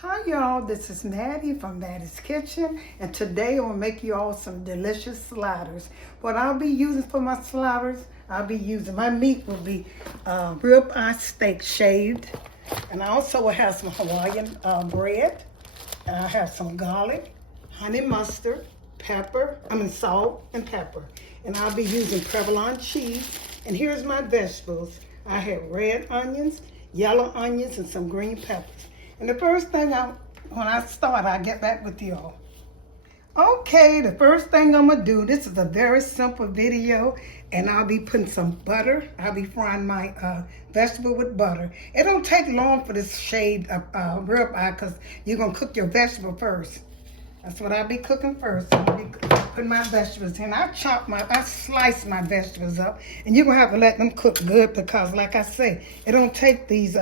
Hi y'all, this is Mattie from Mattie's Kitchen, and today I'll make you all some delicious sliders. What I'll be using for my sliders, my meat will be ribeye steak shaved, and I also will have some Hawaiian bread, and I have some garlic, honey mustard, salt and pepper, and I'll be using provolone cheese. And here's my vegetables. I have red onions, yellow onions, and some green peppers. And the first thing when I start, I'll get back with y'all. Okay, the first thing I'm gonna do, this is a very simple video, and I'll be putting some butter. I'll be frying my vegetable with butter. It don't take long for this shaved ribeye because you're gonna cook your vegetable first. That's what I'll be cooking first. I'll be putting my vegetables in. I slice my vegetables up, and you're gonna have to let them cook good because, like I say, it don't take these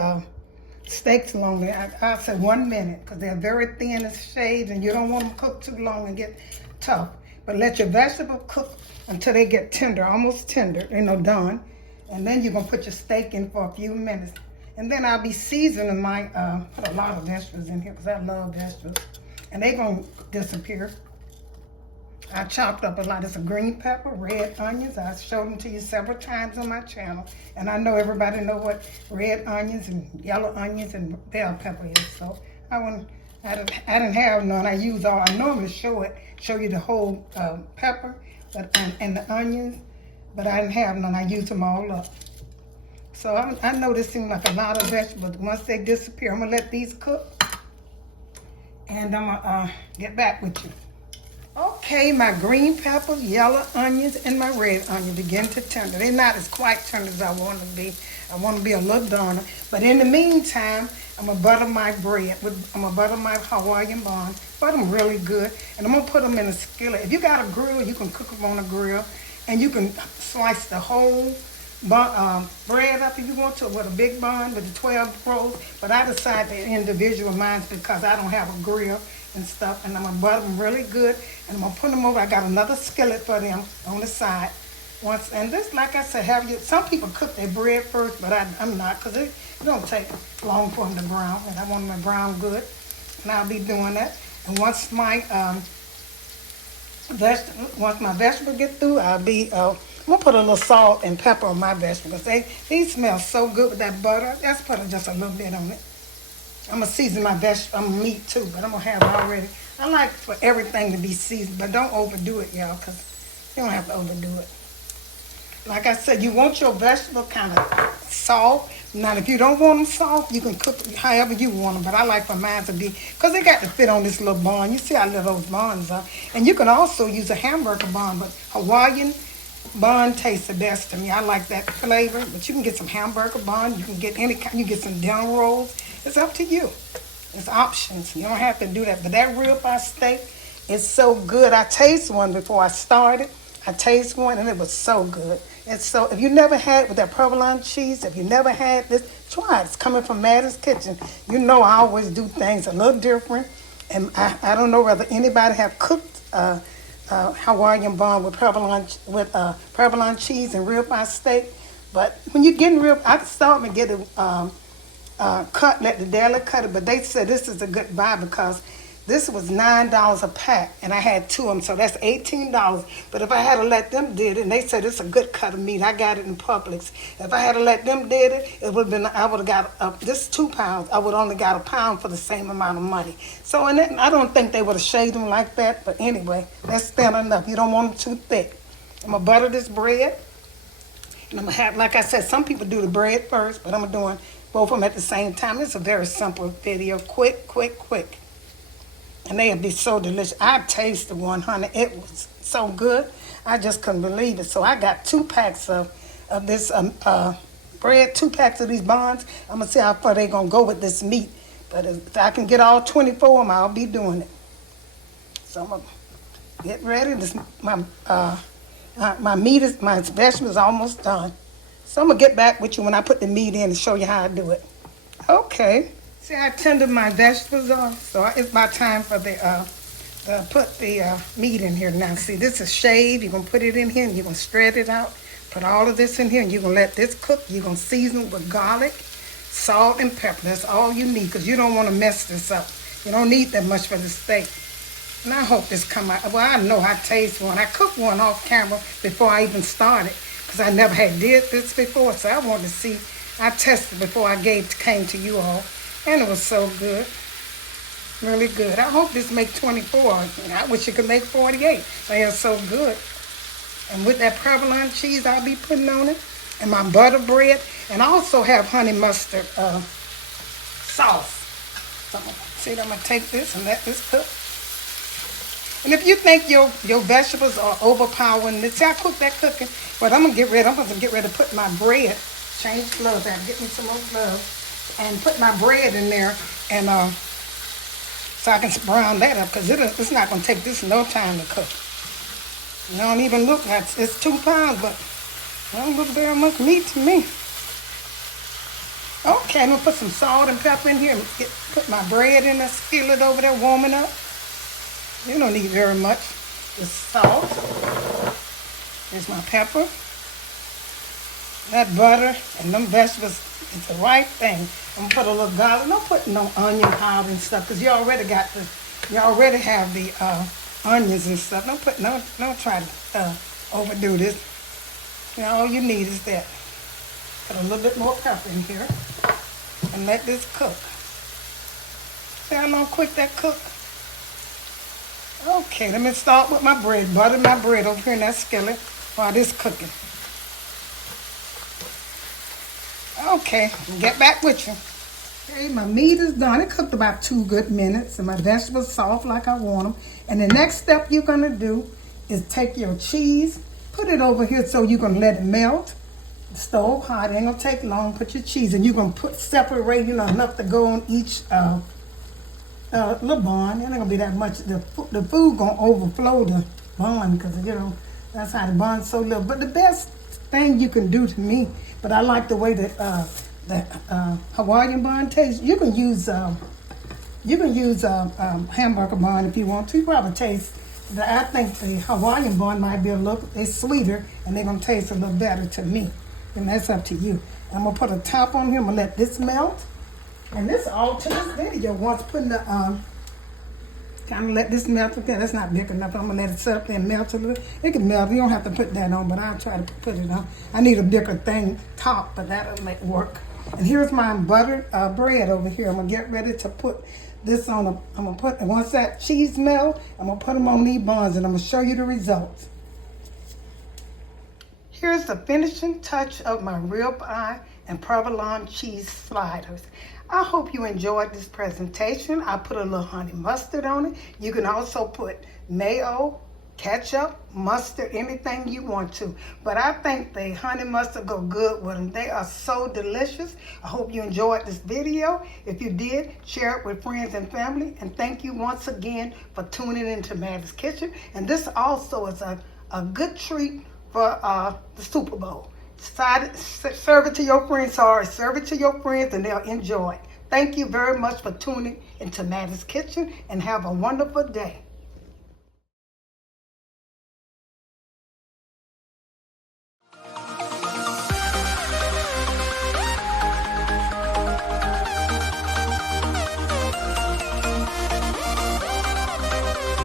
steaks long. I'll say 1 minute because they're very thin and shaved, and you don't want them cooked too long and get tough. But let your vegetable cook until they get tender, almost tender, done. And then you're gonna put your steak in for a few minutes. And then I'll be seasoning my, put a lot of vegetables in here because I love vegetables. And they're gonna disappear. I chopped up a lot of some green pepper, red onions. I showed them to you several times on my channel. And I know everybody know what red onions and yellow onions and bell pepper is. So I didn't have none. I normally show you the whole pepper and the onions, but I didn't have none. I used them all up. So I know this seems like a lot of vegetables. Once they disappear, I'm gonna let these cook. And I'm gonna get back with you. Okay, my green peppers, yellow onions, and my red onion begin to tender. They're not as quite tender as I want to be. I want to be a little donor. But in the meantime, I'm going to butter my bread. I'm going to butter my Hawaiian bun. Butter them really good. And I'm going to put them in a skillet. If you got a grill, you can cook them on a grill. And you can slice the whole bread up if you want to with a big bun with the 12 rolls. But I decide the individual mines because I don't have a grill and stuff. And I'm going to butter them really good. And I'm going to put them over. I got another skillet for them on the side. And this, like I said, some people cook their bread first, but I'm not because it don't take long for them to brown. And I want them to brown good. And I'll be doing that. And once my vegetable get through, I'm gonna put a little salt and pepper on my vegetables. These smell so good with that butter. Let's put just a little bit on it. I'm gonna season my meat too, but I'm gonna have it already. I like for everything to be seasoned, but don't overdo it, y'all, because you don't have to overdo it. Like I said, you want your vegetable kind of soft. Now, if you don't want them soft, you can cook however you want them. But I like for mine to be, because they got to fit on this little bun. You see how little those buns are. And you can also use a hamburger bun, but Hawaiian bun tastes the best to me. I like that flavor. But you can get some hamburger bun. You can get any kind. You get some dinner rolls. It's up to you. It's options. You don't have to do that. But that ribeye steak is so good. I tasted one before I started. I tasted one and it was so good. And so if you never had with that provolone cheese, if you never had this, try it. It's coming from Mattie's Kitchen. You know I always do things a little different. And I don't know whether anybody have cooked Hawaiian bun with provolone cheese and ribeye steak. But when you're getting I start and get it cut, let the deli cut it. But they said this is a good buy because this was $9 a pack, and I had 2 of them, so that's $18. But if I had to let them did it, and they said it's a good cut of meat, I got it in Publix. If I had to let them did it, it would have been. I would have got this 2 pounds. I would only got a pound for the same amount of money. So, and then, I don't think they would have shaved them like that. But anyway, that's thin enough. You don't want them too thick. I'm gonna butter this bread, and I'm gonna have, like I said, some people do the bread first, but I'm doing both of them at the same time. It's a very simple video, quick. And they'll be so delicious. I tasted one, honey. It was so good. I just couldn't believe it. So I got 2 packs of this bread, 2 packs of these buns. I'm going to see how far they're going to go with this meat. But if I can get all 24 of them, I'll be doing it. So I'm going to get ready. My vegetable is almost done. So I'm going to get back with you when I put the meat in and show you how I do it. Okay. See, I tendered my vegetables on, so it's about time for put the meat in here now. See, this is shaved. You're going to put it in here, and you're going to spread it out. Put all of this in here, and you're going to let this cook. You're going to season it with garlic, salt, and pepper. That's all you need, because you don't want to mess this up. You don't need that much for the steak. And I hope this come out. Well, I know I taste one. I cooked one off camera before I even started because I never had did this before. So I wanted to see. I tested before I came to you all. And it was so good. Really good. I hope this make 24. And I wish it could make 48. They are so good. And with that provolone cheese I'll be putting on it. And my butter bread. And I also have honey mustard sauce. So see, I'm going to take this and let this cook. And if you think your vegetables are overpowering, see, I cook that cooking, but I'm gonna get ready to put my bread, change gloves out, get me some more gloves, and put my bread in there, and so I can brown that up, because it's not gonna take this no time to cook. It don't even look like it's 2 pounds, but it don't look very much meat to me. Okay, I'm gonna put some salt and pepper in here and put my bread in the skillet over there warming up. You don't need very much. Just salt. Here's my pepper. That butter and them vegetables is the right thing. I'm gonna put a little garlic. Don't put no onion powder and stuff, because you already have the onions and stuff. Don't try to overdo this. You know, all you need is that. Put a little bit more pepper in here and let this cook. See how long quick that cook? Okay, let me start with my bread. Butter my bread over here in that skillet while this cooking. Okay, get back with you. Okay, my meat is done. It cooked about 2 good minutes, and my vegetables soft like I want them. And the next step you're gonna do is take your cheese, put it over here so you're gonna let it melt. The stove hot, it ain't gonna take long. Put your cheese, and you're gonna separate, enough to go on each little bun. It ain't gonna be that much. The food gonna overflow the bun, because that's how the bun's so little. But the best thing you can do to me, but I like the way that Hawaiian bun tastes. You can use hamburger bun if you want to. You probably taste. I think the Hawaiian bun might be it's sweeter, and they're gonna taste a little better to me. And that's up to you. I'm gonna put a top on here. I'm gonna let this melt. And this all to this video. Once putting the kind of let this melt. Okay, that's not big enough. I'm gonna let it sit up there and melt a little. It can melt. You don't have to put that on, but I'll try to put it on. I need a bigger thing top, but that'll make work. And here's my buttered bread over here. I'm gonna get ready to put this on. Once that cheese melt, I'm gonna put them on these buns, and I'm gonna show you the results. Here's the finishing touch of my ribeye and provolone cheese sliders. I hope you enjoyed this presentation. I put a little honey mustard on it. You can also put mayo, ketchup, mustard, anything you want to. But I think the honey mustard go good with them. They are so delicious. I hope you enjoyed this video. If you did, share it with friends and family. And thank you once again for tuning into Mattie's Kitchen. And this also is a good treat for the Super Bowl. Serve it to your friends. Serve it to your friends, and they'll enjoy it. Thank you very much for tuning into Mattie's Kitchen, and have a wonderful day.